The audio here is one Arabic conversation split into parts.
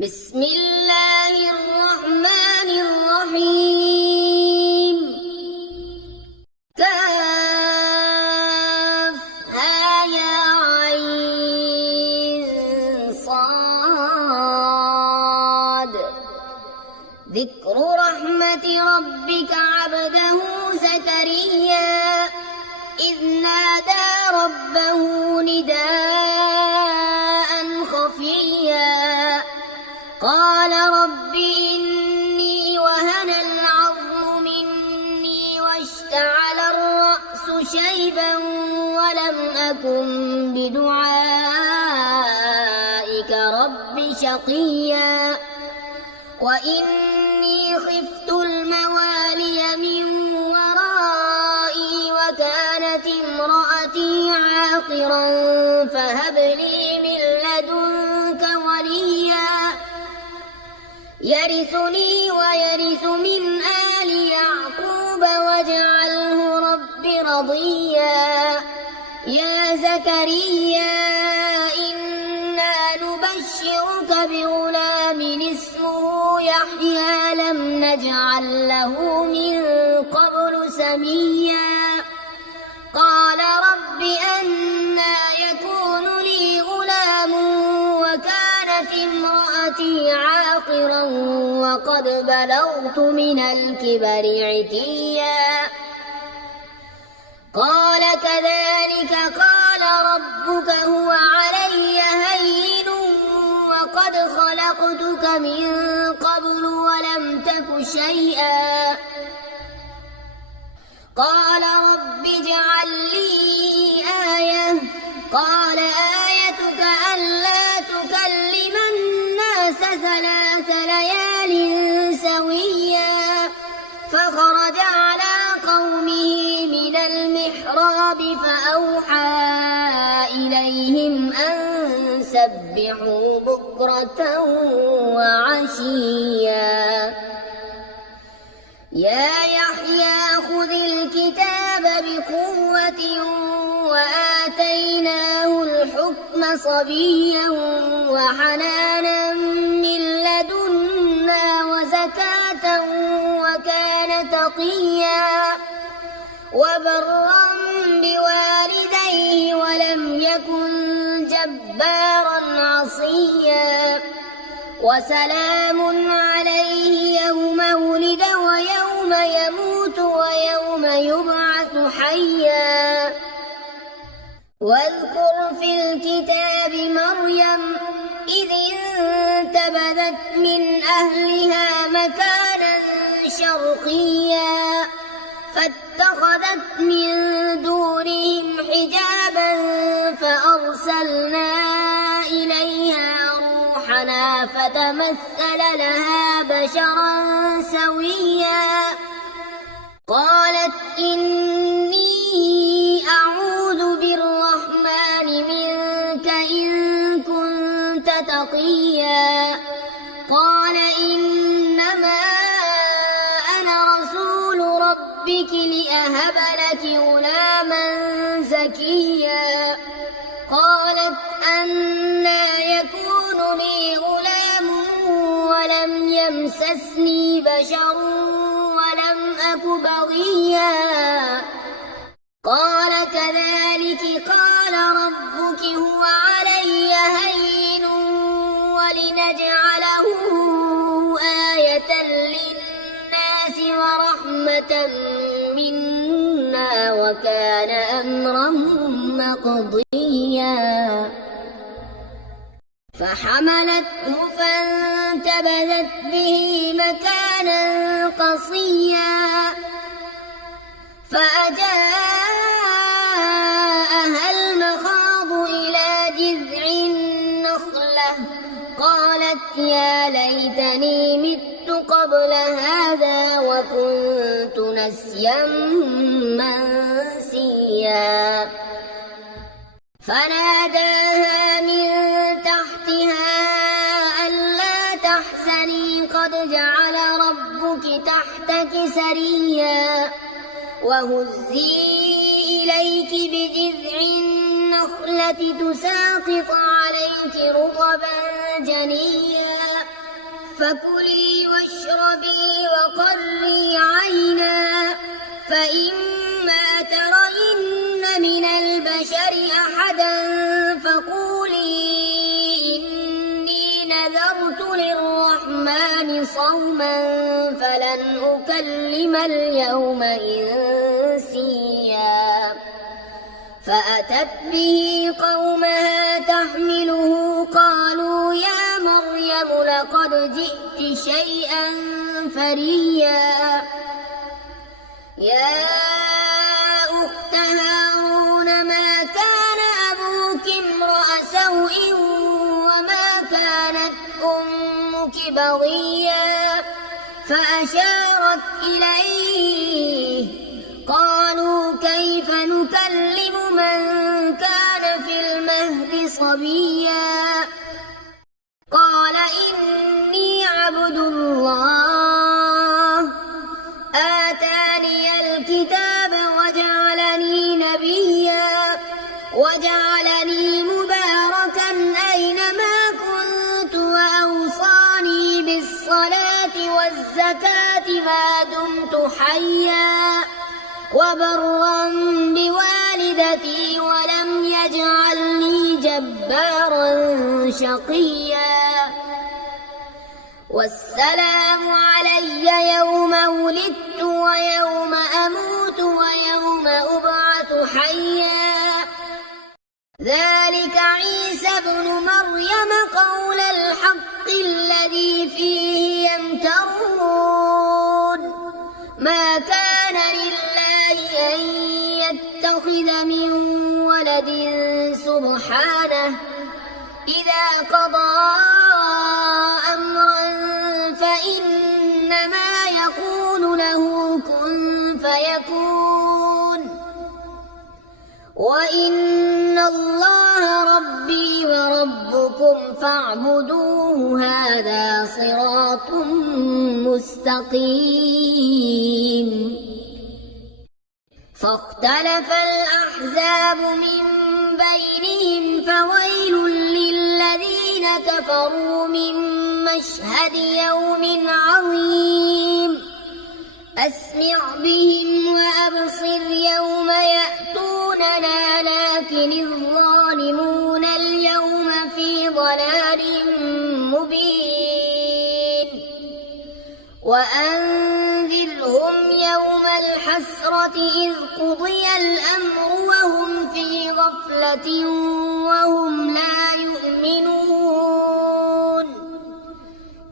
بسم الله الرحمن الرحيم. كافها يا عين صاد. ذكر رحمة ربك عبده زكريا إذ نادى ربه نداء خفيا قال رب إني وهن العظم مني واشتعل الرأس شيبا ولم أكن بدعائك رب شقيا وإني خفت الموالي من ورائي وكانت امرأتي عاقرا فهب لي من لدنك وليا يرثني ويرث من آل يعقوب واجعله رب رضيا. يا زكريا إنا نبشرك بغلام اسمه يحيى لم نجعل له من قبل سميا قال رب أنى يكون لي غلام وكانت امرأتي عاقرا وقد بلغت من الكبر عتيا قال كذلك قال ربك هو علي هين وقد خلقتك من قبل ولم تك شيئا قال رب اجعل لي آية قال آيتك ألا تكلم الناس 3 ليال سويا فخرج على قومه من المحراب فأوحى إليهم أن سبحوا بكرة وعشيا يا يحيى خذ الكتاب بقوة وآتيناه الحكم صبيا وحنانا من لدنا وزكاة وكان تقيا وبرا بوالديه ولم يكن جبارا عصيا وسلام عليه يوم ولد ويوم يموت ويوم يبعث حيا واذكر في الكتاب مريم إذ انتبذت من أهلها مكانا شرقيا فاتخذت من دونهم حجابا فأرسلنا إليها روحنا فتمثل لها بشرا سويا قالت إني أعوذ بالرحمن منك إن كنت تقيا قال إنما أنا رسول ربك لأهب لك غلاما زكيا قالت أنى يكون لي غلام ولم يمسسني بشر ولم أك بغيا قال كذلك قال ربك هو علي هين ولنجعله آية للناس ورحمة منا وكان أمرا مقضيا فحملته فانتبذت به مكانا قصيا فأجاءها المخاض إلى جذع النخلة قالت يا ليتني مت قبل هذا وكنت نسيا منسيا فناداها من تحتها ألا تحزني قد جعل ربك تحتك سريا وهزي إليك بجذع النخلة تساقط عليك رطبا جنيا فكلي واشربي وقري عينا فإما ترين من البشر أحدا فقولي إني نذرت للرحمن صوما فلن أكلم اليوم إنسيا فأتت به قومها تحمله قالوا يا مريم لقد جئت شيئا فريا يا أخت هارون ما كان أبوك امرأ سوء وما كانت أمك بغيا فأشارت إليه قالوا كيف نكلم من كان في المهد صبيا قال إني عبد الله آتاني الكتاب وجعلني نبيا وجعلني مباركا أينما كنت وأوصاني بالصلاة والزكاة ما دمت حيا وبرا بوالدتي ولم يجعلني جبارا شقيا والسلام علي يوم ولدت ويوم أموت ويوم أبعث حيا ذلك عيسى ابن مريم قول الحق الذي فيه يمترون ما كان لله أن يتخذ من ولد سبحانه إذا قضى أمرا فإنما يقول له كن فيكون وإن الله ربي وربكم فاعبدوه هذا صراط مستقيم فاختلف الأحزاب من بينهم فويل للذين كفروا من مشهد يوم عظيم أسمع بهم وأبصر يوم يأتوننا لكن الظالمون اليوم في ضلال مبين وأنذرهم يوم الحسرة إذ قضي الأمر وهم في غفلة وهم لا يؤمنون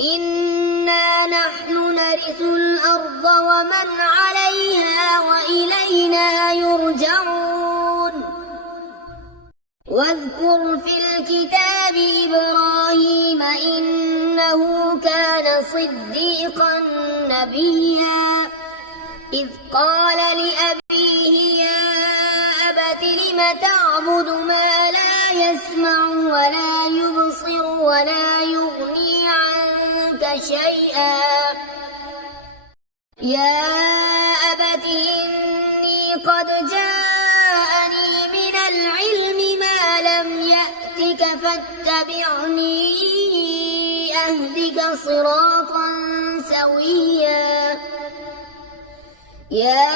إنا نحن نرث الأرض ومن عليها وإلينا يرجعون واذكر في الكتاب إبراهيم إنه كان صديقا نبيا إذ قال لأبيه يا أبت لم تعبد ما لا يسمع ولا يبصر ولا يغني عنك شيئا يا أبت إني قد جاءني من العلم ما لم يأتك فاتبعني أهدك صراطا سويا يا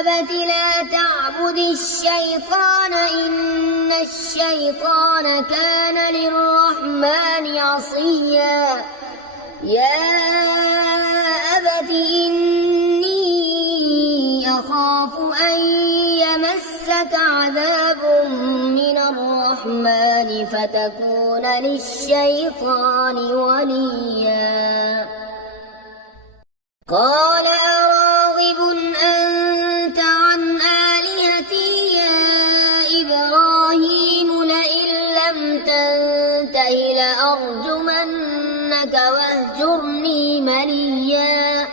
أبت لا تعبد الشيطان إن الشيطان كان للرحمن عصيا يا أبت إني أخاف أن يمسك عذاب من الرحمن فتكون للشيطان وليا قال أراغب أنت عن آلهتي يا إبراهيم لئن لم تنته لأرجمنك واهجرني مليا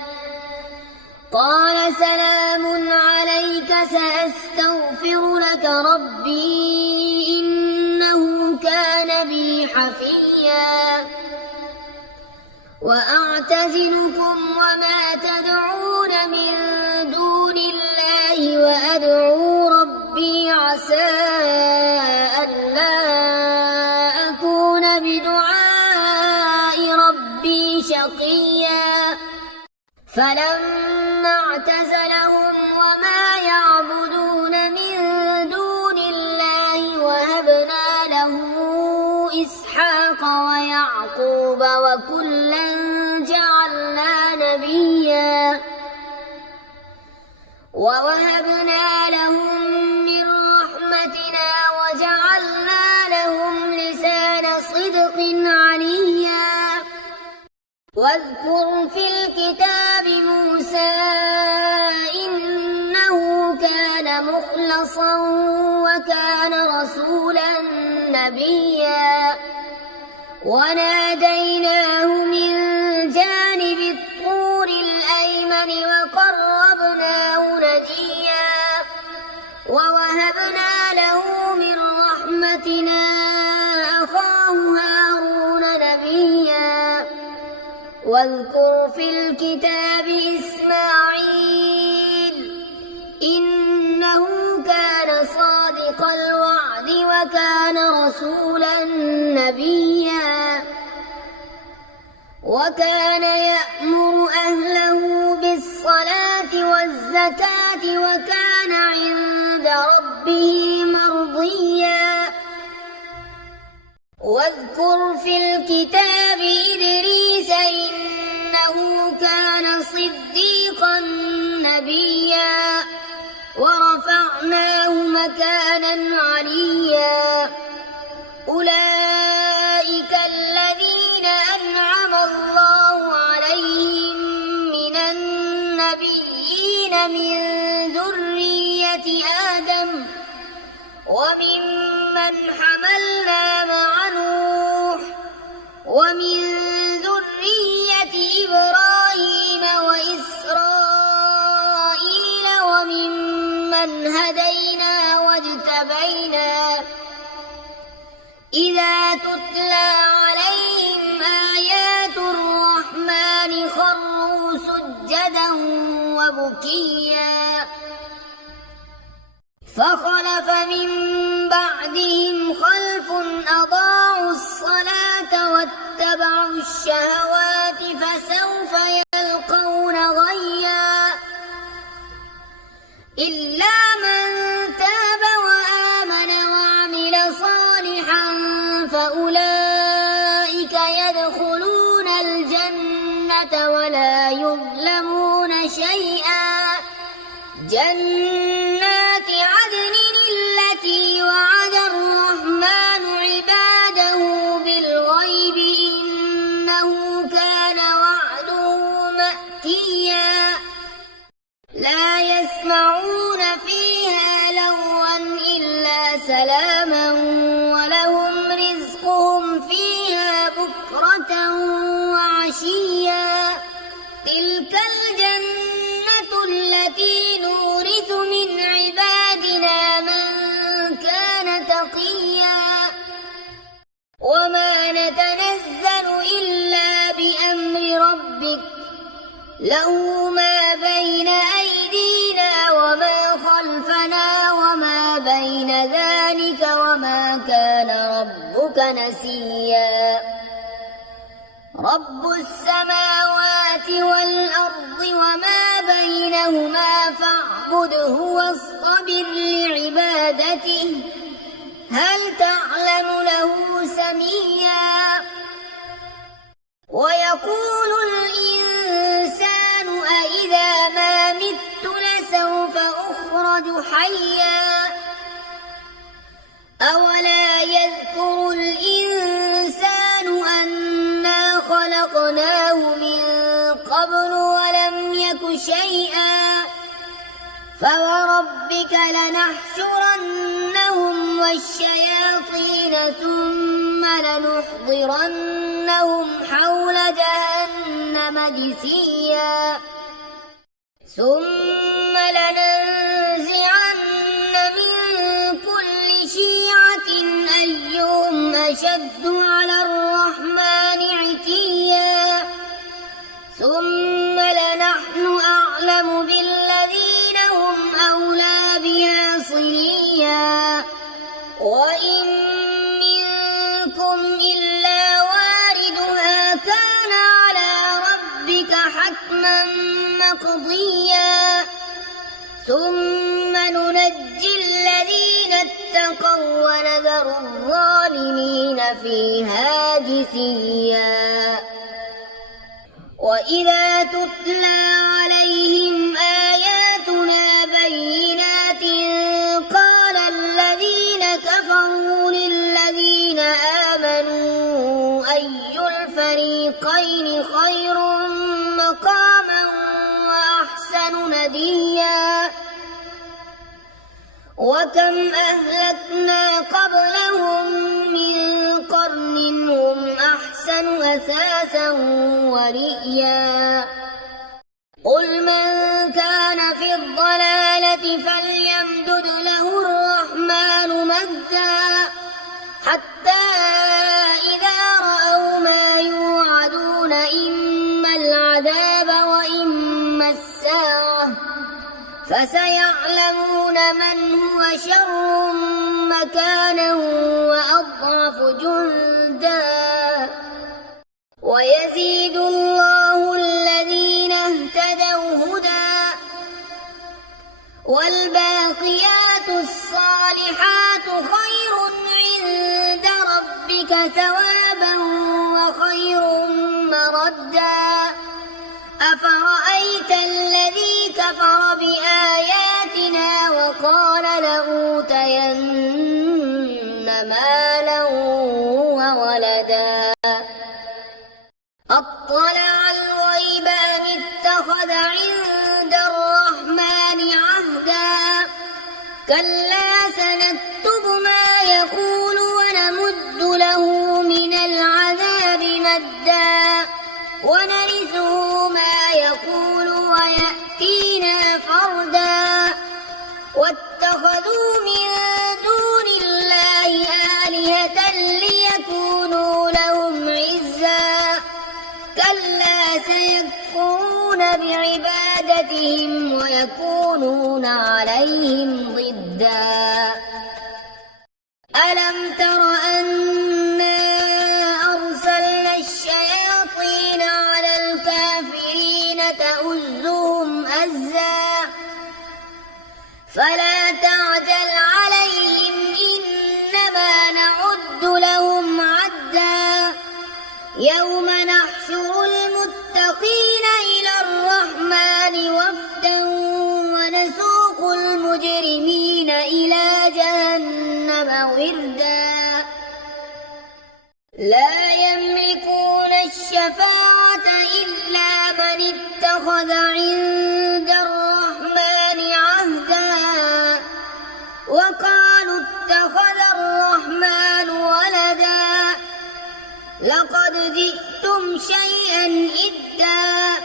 قال سلام عليك سأستغفر لك ربي إنه كان بي حفيا وأعتزلكم وما تدعون من دون الله وأدعو ربي عسى ألا أكون بدعاء ربي شقيا فلما اعتزلهم وما يعبدون من دون الله وهبنا له إسحاق ويعقوب وكلا جعلنا نبيا ووهبنا لهم من رحمتنا وجعلنا لهم لسان صدق عليا واذكر في الكتاب موسى إنه كان مخلصا وكان رسولا نبيا وناديناه من جانب الطور الأيمن وقربناه نجيا ووهبنا له من رحمتنا أخاه هارون نبيا واذكر في الكتاب إسماعيل إنه كان صادق الوعد وكان رسولا نبيا وكان يأمر أهله بالصلاة والزكاة وكان عند ربه مرضيا واذكر في الكتاب إدريس إنه كان صديقا نبيا ورفعناه مكانا عليا أولئك الذين أنعم الله عليهم من النبيين من ذرية آدم وممن حملنا مع نوح ومن ذرية إبراهيم وإسرائيل وممن هدينا واجتبينا إذا تتلى عليهم آيات الرحمن خروا سجدا وبكيا فخلف من بعدهم خلف أضاعوا الصلاة واتبعوا الشهوات فسوف يلقون غيا إلا من تاب وآمن وعمل صالحا فأولئك يدخلون الجنة ولا يظلمون شيئا جنات عدن التي وعد الرحمن عباده بالغيب إنه كان وعده مأتيا لا يسمعون فيها لغوا إلا سلاما ولهم رزقهم فيها بكرة وعشيا تلك الجنة التي نورث من عبادنا من كان تقيا وما نتنزل إلا بأمر ربك له ما بين أيدينا وما خلفنا وما بين ذلك وما كان ربك نسيا رب السماوات والأرض وما بينهما فاعبده واصطبر لعبادته هل تعلم له سميا ويقول الإنسان أإذا ما مت لسوف أخرج حيا أولا يذكر الإنسان أنا خلقناه من قبل ولم يك شيئا فوربك لنحشرنهم والشياطين ثم لنحضرنهم حول جهنم جثيا ثم لننزعن من كل شيعة أيهم أشد على الرحمن عتيا ثم لنحن أعلم بالذين هم أولى بها صليا وإن منكم إلا واردها كان على مقضيا ثم ننجي الذين اتقوا ونذر الظالمين فيها جثيا وإذا تتلى عليهم آياتنا بينات قال الذين كفروا للذين آمنوا أي الفريقين خير مقاما وأحسن نديا وكم أهلكنا قبلهم من قرن هم أحسن أثاثا ورئيا قل من كان في الضلالة فليمدد له الرحمن مدا حتى إذا رأوا ما يوعدون إما العذاب وإما الساعة فسيعلمون من هو شر مكانا وأضعف جندا ويزيد الله الذين اهتدوا هدى والباقيات الصالحات خير عند ربك ثوابا وخير مردا أفرأيت الذي كفر بآياتنا وقال لأوتين مالا وولدا أطلع الغيب أم اتخذ عند الرحمن عهدا كلا سنكتب ما يقول ونمد له من العذاب مدا ونرثه ما يقول ويأتينا فردا واتخذوا من دون الله آلهة ليكونوا لهم عزا كلا سيكفرون بعبادتهم ويكونون عليهم ضدا ألم تر أنا أرسلنا الشياطين على الكافرين تؤزهم أزا فلا تعجل عليهم إنما نعد لهم عدا يوم نحشر المتقين إلى الرحمن وفدا ونسوق المجرمين إلى جهنم وردا لا يملكون الشفاعة إلا من اتخذ عند الرحمن عهدا وقالوا اتخذ الرحمن ولدا لقد جئتم شيئا إدا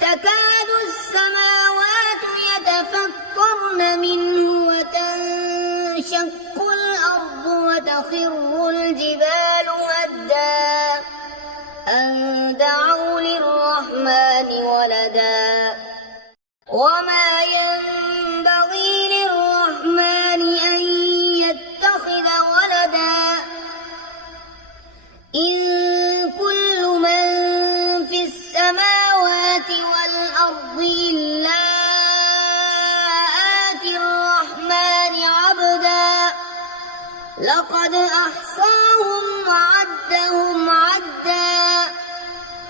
تكاد السماوات يتفطرن منه وتنشق الأرض وتخر الجبال هدا أن دعوا للرحمن ولدا وما ينبغي للرحمن أن يتخذ ولدا إن كل من في السماوات والأرض إلا آتي الرحمن عبدا لقد أحصاهم وعدهم عدا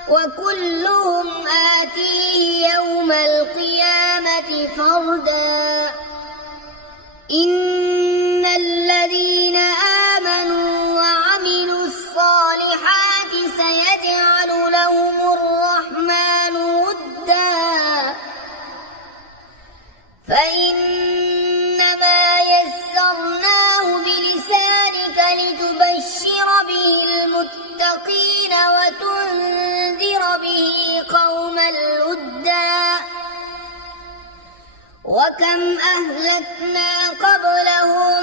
وكلهم آتيه يوم القيامة فردا إن الذين آمنوا وعملوا الصالحات سيجعل لهم الرحمن ودا فإنما يسرناه بلسانك لتبشر به المتقين وتنذر به قوما لدا وكم أهلكنا قبلهم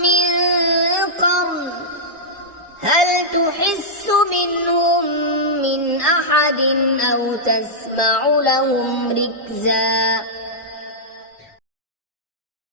من قرن هل تحس منهم من أحد أو تسمع لهم ركزا